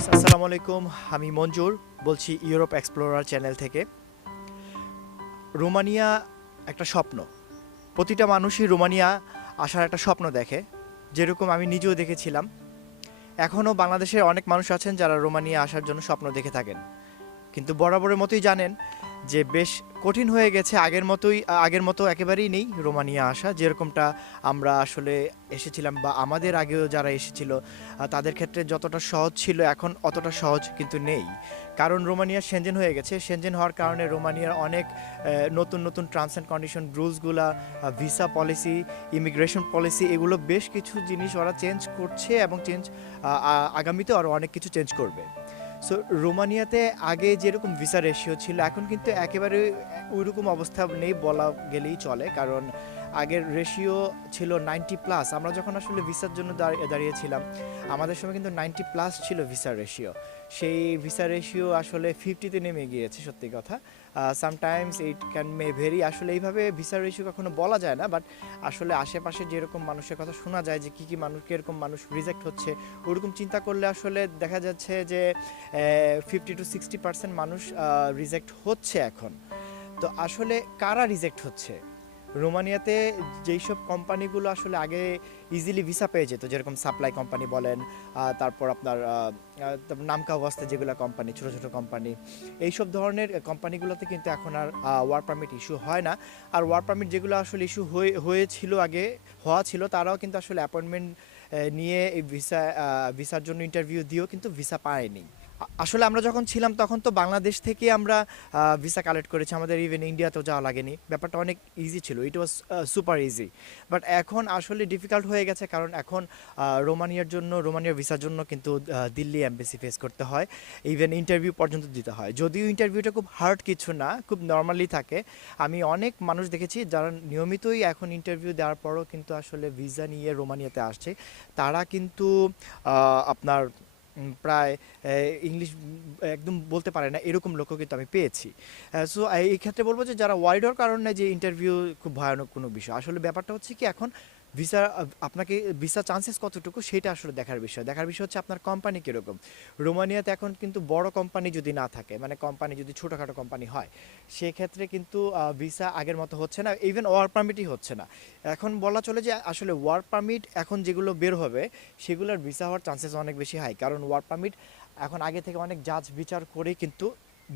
Viewers আসসালামু আলাইকুম। আমি মঞ্জুর বলছি ইউরোপ এক্সপ্লোরার চ্যানেল থেকে। রোমানিয়া একটা স্বপ্ন। প্রতিটা মানুষই রোমানিয়া আসার একটা স্বপ্ন দেখে, যেরকম আমি নিজেও দেখেছিলাম। এখনও বাংলাদেশের অনেক মানুষ আছেন যারা রোমানিয়া আসার জন্য স্বপ্ন দেখে থাকেন, কিন্তু বরাবরের মতোই জানেন যে বেশ কঠিন হয়ে গেছে। আগের মতো একেবারেই নেই রোমানিয়া আসা, যেরকমটা আমরা আসলে এসেছিলাম বা আমাদের আগেও যারা এসেছিল তাদের ক্ষেত্রে যতটা সহজ ছিল এখন অতটা সহজ কিন্তু নেই। কারণ রোমানিয়া সেনজেন হয়ে গেছে। সেনজেন হওয়ার কারণে রোমানিয়ার অনেক নতুন নতুন টার্মস অ্যান্ড কন্ডিশন রুলসগুলা, ভিসা পলিসি, ইমিগ্রেশন পলিসি, এগুলো বেশ কিছু জিনিস ওরা চেঞ্জ করছে এবং আগামীতে আরও অনেক কিছু চেঞ্জ করবে। সো রোমানিয়াতে আগে যেরকম ভিসা রেশিও ছিল এখন কিন্তু একেবারে ওইরকম অবস্থা নেই বলা গেলেই চলে। কারণ আগের রেশিও ছিল 90+। আমরা যখন আসলে ভিসার জন্য দাঁড়িয়েছিলাম আমাদের সময় কিন্তু 90+ ছিল ভিসা রেশিও। সেই ভিসা রেশিও আসলে 50-তে নেমে গিয়েছে। সত্যি কথা, sometimes it can May very. আসলে এইভাবে ভিসা রেশিও কখনো বলা যায় না, বাট আসলে আশেপাশে যেরকম মানুষের কথা শোনা যায় যে কী মানুষ কীরকম মানুষ রিজেক্ট হচ্ছে, ওরকম চিন্তা করলে আসলে দেখা যাচ্ছে যে 50-60% মানুষ রিজেক্ট হচ্ছে এখন। তো আসলে কারা রিজেক্ট হচ্ছে? রোমানিয়াতে যেই সব কোম্পানিগুলো আসলে আগে ইজিলি ভিসা পেয়ে যেত, যেরকম সাপ্লাই কোম্পানি বলেন, তারপর আপনার নামকা ওয়াস্তে যেগুলো কোম্পানি, ছোটো ছোটো কোম্পানি, এইসব ধরনের কোম্পানিগুলোতে কিন্তু এখন আর ওয়ার্ক পারমিট ইস্যু হয় না। আর ওয়ার্ক পারমিট যেগুলো আসলে ইস্যু হয়েছিল আগে, হওয়া ছিল, তারাও কিন্তু আসলে অ্যাপয়েন্টমেন্ট নিয়ে এই ভিসার জন্য ইন্টারভিউ দিয়েও কিন্তু ভিসা পায়নি। আসলে আমরা যখন ছিলাম তখন তো বাংলাদেশ থেকে আমরা ভিসা কালেক্ট করেছি, আমাদের ইভেন ইন্ডিয়াতেও যাওয়া লাগেনি। ব্যাপারটা অনেক ইজি ছিল, ইট ওয়াজ সুপার ইজি। বাট এখন আসলে ডিফিকাল্ট হয়ে গেছে, কারণ এখন রোমানিয়ার ভিসার জন্য কিন্তু দিল্লি এমবেসি ফেস করতে হয়, ইভেন ইন্টারভিউ পর্যন্ত দিতে হয়। যদিও ইন্টারভিউটা খুব হার্ড কিছু না, খুব নর্মালি থাকে। আমি অনেক মানুষ দেখেছি যারা নিয়মিতই এখন ইন্টারভিউ দেওয়ার পরও কিন্তু আসলে ভিসা নিয়ে রোমানিয়াতে আসছে। তারা কিন্তু আপনার প্রায় ইংলিশ একদম বলতে পারে না, এরকম লোকও কিন্তু আমি পেয়েছি। সো এই ক্ষেত্রে বলবো যে যারা ওয়ারিড হওয়ার কারণে যে ইন্টারভিউ খুব ভয়ানক কোনো বিষয়। আসলে ব্যাপারটা হচ্ছে কি, এখন ভিসা আপনাকে ভিসা চান্সেস কতটুকু সেটা আসলে দেখার বিষয় হচ্ছে আপনার কোম্পানি কীরকম। রোমানিয়াতে এখন কিন্তু বড় কোম্পানি যদি না থাকে, মানে কোম্পানি যদি ছোটোখাটো কোম্পানি হয়, সেক্ষেত্রে কিন্তু ভিসা আগের মতো হচ্ছে না, ইভেন ওয়ার্ক পারমিটই হচ্ছে না। এখন বলা চলে যে আসলে ওয়ার্ক পারমিট এখন যেগুলো বের হবে সেগুলোর ভিসা হওয়ার চান্সেস অনেক বেশি হাই। কারণ ওয়ার্ক পারমিট এখন আগে থেকে অনেক জাজ বিচার করেই কিন্তু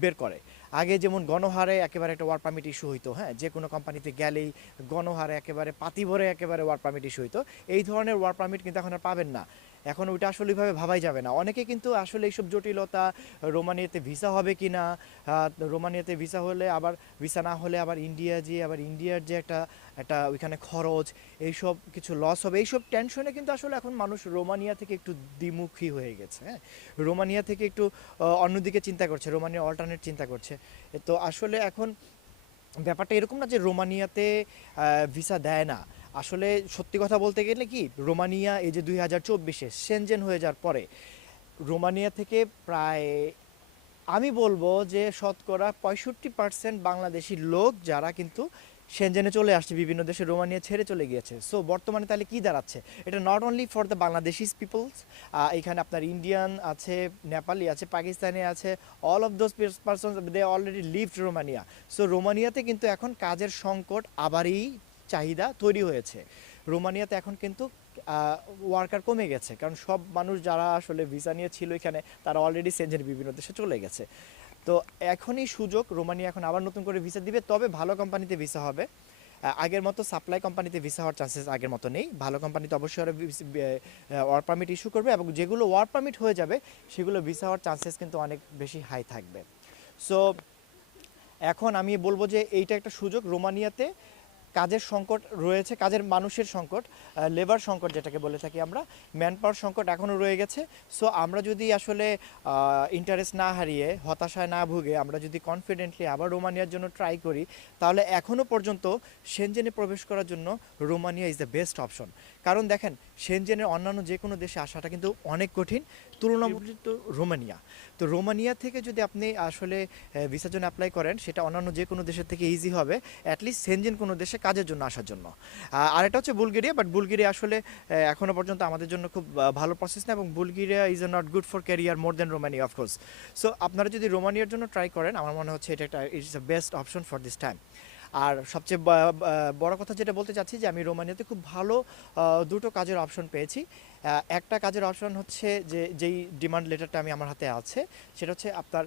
বের করে। আগে যেমন গণহারে একেবারে একটা ওয়ার্ক পারমিট ইস্যু হইতো, হ্যাঁ, যে কোনো কোম্পানিতে গেলেই গণহারে একেবারে পাতি ভরে একেবারে ওয়ার্ক পারমিট ইস্যু হইতো। এই ধরনের ওয়ার্ক পারমিট কিন্তু এখন আর পাবেন না। এখন ওইটা আসলে ওইভাবে ভাবাই যাবে না। অনেকে কিন্তু আসলে এইসব জটিলতা, রোমানিয়াতে ভিসা হবে কি না, রোমানিয়াতে ভিসা হলে আবার ভিসা না হলে আবার ইন্ডিয়ার যে একটা একটা ওইখানে খরচ, এইসব কিছু লস হবে, এইসব টেনশনে কিন্তু আসলে এখন মানুষ রোমানিয়া থেকে একটু দ্বিমুখী হয়ে গেছে। হ্যাঁ, রোমানিয়া থেকে একটু অন্যদিকে চিন্তা করছে, রোমানিয়ার অল্টারনেট চিন্তা করছে। তো আসলে এখন ব্যাপারটা এরকম না যে রোমানিয়াতে ভিসা দেয় না। আসলে সত্যি কথা বলতে গেলে কি, রোমানিয়া এই যে 2024-এ সেনজেন হয়ে যাওয়ার পরে রোমানিয়া থেকে প্রায় আমি বলবো যে শতকরা 65% বাংলাদেশি লোক যারা কিন্তু সেনজেনে চলে আসছে, বিভিন্ন দেশে রোমানিয়া ছেড়ে চলে গিয়েছে। সো বর্তমানে তাহলে কি দাঁড়াচ্ছে, এটা not only for the Bangladeshis peoples, এখানে আপনার ইন্ডিয়ান আছে, নেপালি আছে, পাকিস্তানি আছে, all of those persons they already lived Romania. So রোমানিয়াতে কিন্তু এখন কাজের সংকট আবারই চাহিদা তৈরি হয়েছে। রোমানিয়াতে এখন কিন্তু ওয়ার্কার কমে গেছে, কারণ সব মানুষ যারা আসলে ভিসা নিয়ে ছিল এখানে তারা অলরেডি সেনজেনের বিভিন্ন দেশে চলে গেছে। তো এখনই সুযোগ, রোমানিয়া এখন আবার নতুন করে ভিসা দিবে, তবে ভালো কোম্পানিতে ভিসা হবে। আগের মতো সাপ্লাই কোম্পানিতে ভিসা হওয়ার চান্সেস আগের মতো নেই। ভালো কোম্পানিতে অবশ্যই আরও ওয়ার্ক পারমিট ইস্যু করবে, এবং যেগুলো ওয়ার্ক পারমিট হয়ে যাবে সেগুলো ভিসা হওয়ার চান্সেস কিন্তু অনেক বেশি হাই থাকবে। সো এখন আমি বলবো যে এইটা একটা সুযোগ। রোমানিয়াতে কাজের সংকট রয়েছে, কাজের মানুষের সংকট, লেবার সংকট যেটাকে বলে থাকি আমরা, ম্যান পাওয়ার সংকট এখনও রয়ে গেছে। সো আমরা যদি আসলে ইন্টারেস্ট না হারিয়ে, হতাশায় না ভুগে, আমরা যদি কনফিডেন্টলি আবার রোমানিয়ার জন্য ট্রাই করি, তাহলে এখনও পর্যন্ত সেনজেনে প্রবেশ করার জন্য Romania is the best option. কারণ দেখেন, সেনজেনের অন্যান্য যে কোনো দেশে আসাটা কিন্তু অনেক কঠিন তুলনামূলক তো রোমানিয়া। তো রোমানিয়া থেকে যদি আপনি আসলে ভিসার জন্য অ্যাপ্লাই করেন, সেটা অন্যান্য যে কোনো দেশের থেকে ইজি হবে। অ্যাটলিস্ট সেনজেন কোনো দেশে কাজের জন্য আসার জন্য। আর এটা হচ্ছে বুলগেরিয়া, বাট বুলগেরিয়া আসলে এখনো পর্যন্ত আমাদের জন্য খুব ভালো প্রসেস না, এবং Bulgaria is not good for career more than Romania of course. So আপনারা যদি রোমানিয়ার জন্য ট্রাই করেন, আমার মনে হচ্ছে এটা একটা it's the best option for this time. আর সবচেয়ে বড় কথা যেটা বলতে চাচ্ছি যে আমি রোমানিয়াতে খুব ভালো দুটো কাজের অপশন পেয়েছি। একটা কাজের অপশন হচ্ছে যে যেই ডিমান্ড লেটারটা আমি আমার হাতে আছে, সেটা হচ্ছে আপনার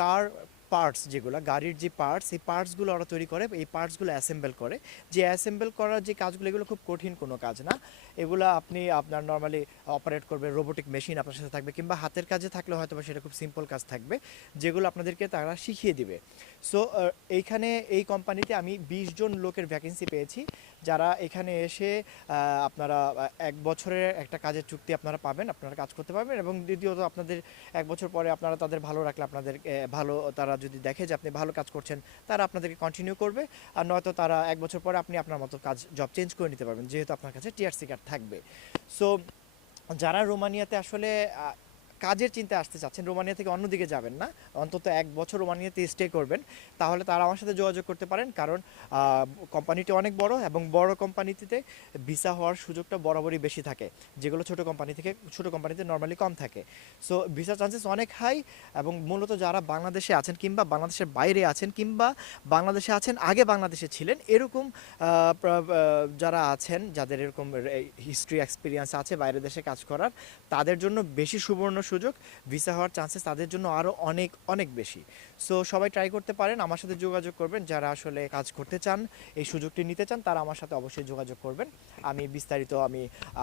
কার পার্টস, যেগুলো গাড়ির যে পার্টস, এই পার্টসগুলো ওরা তৈরি করে, এই পার্টসগুলো অ্যাসেম্বল করে। যে অ্যাসেম্বল করার যে কাজগুলো, এগুলো খুব কঠিন কোনো কাজ না। এগুলো আপনি আপনার নর্মালি অপারেট করবে, রোবোটিক মেশিন আপনার সাথে থাকবে, কিংবা হাতের কাজে থাকলে হয়তো বা সেটা খুব সিম্পল কাজ থাকবে, যেগুলো আপনাদেরকে তারা শিখিয়ে দিবে। সো এইখানে এই কোম্পানিতে আমি 20 জন লোকের ভ্যাকেন্সি পেয়েছি, যারা এখানে এসে আপনারা 1 বছরের একটা কাজের চুক্তি আপনারা পাবেন, আপনারা কাজ করতে পারবেন, এবং দ্বিতীয়ত আপনাদের 1 বছর পরে আপনারা তাদের ভালো রাখলে, আপনাদের ভালো তারা যদি দেখে যে আপনি ভালো কাজ করছেন, তারা আপনাদেরকে কন্টিনিউ করবে। আর নয়তো তারা 1 বছর পরে আপনি আপনার মতো কাজ জব চেঞ্জ করে নিতে পারবেন, যেহেতু আপনার কাছে টিআরসি কার্ড থাকবে। সো যারা রোমানিয়াতে আসলে কাজের চিন্তা আসতে চাচ্ছেন, রোমানিয়া থেকে অন্যদিকে যাবেন না, অন্তত 1 বছর রোমানিয়াতে স্টে করবেন, তাহলে তারা আমার সাথে যোগাযোগ করতে পারেন। কারণ কোম্পানিটি অনেক বড়, এবং বড় কোম্পানিতে ভিসা হওয়ার সুযোগটা বরাবরই বেশি থাকে, যেগুলো ছোট কোম্পানিতে নর্মালি কম থাকে। সো ভিসা চান্সেস অনেক হাই, এবং মূলত যারা বাংলাদেশে আছেন, কিংবা বাংলাদেশের বাইরে আছেন, কিংবা বাংলাদেশে আছেন আগে বাংলাদেশে ছিলেন, এরকম যারা আছেন, যাদের এরকম হিস্ট্রি এক্সপিরিয়েন্স আছে বাইরের দেশে কাজ করার, তাদের জন্য বেশি সুবর্ণ সুযোগ। ভিসা হওয়ার চান্সেস তাদের জন্য আরও অনেক অনেক বেশি। সো সবাই ট্রাই করতে পারেন, আমার সাথে যোগাযোগ করবেন। যারা আসলে কাজ করতে চান, এই সুযোগটি নিতে চান, তারা আমার সাথে অবশ্যই যোগাযোগ করবেন। আমি বিস্তারিত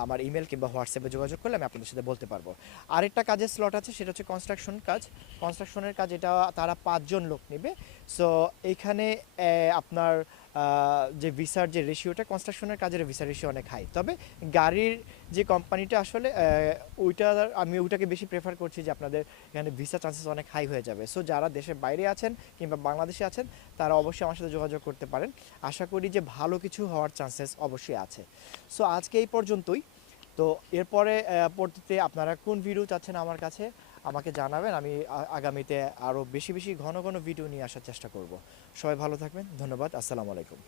আমার ইমেল কিংবা হোয়াটসঅ্যাপে যোগাযোগ করলে আমি আপনাদের সাথে বলতে পারবো। আরেকটা কাজের স্লট আছে, সেটা হচ্ছে কনস্ট্রাকশন কাজ। কনস্ট্রাকশনের কাজ, এটা তারা 5 জন লোক নেবে। সো এইখানে আপনার যে ভিসার যে রেশিওটা, কনস্ট্রাকশনের কাজের ভিসা রেশিও অনেক হাই। তবে গাড়ির যে কোম্পানিটা আসলে আমি ওইটাকে বেশি প্রেফার করছি, যে আপনাদের এখানে ভিসা চান্সেস অনেক হাই হয়ে যাবে। সো যারা দেশের বাইরে আছেন কিংবা বাংলাদেশে আছেন, তারা অবশ্যই আমার সাথে যোগাযোগ করতে পারেন। আশা করি যে ভালো কিছু হওয়ার চান্সেস অবশ্যই আছে। সো আজকে এই পর্যন্তই। তো এরপরে পরবর্তীতে আপনারা কোন ভিডিও চাচ্ছেন আমার কাছে আমাকে জানাবেন। আমি আগামীতে আরও বেশি বেশি ঘন ঘন ভিডিও নিয়ে আসার চেষ্টা করব। সবাই ভালো থাকবেন, ধন্যবাদ, আসসালামু আলাইকুম।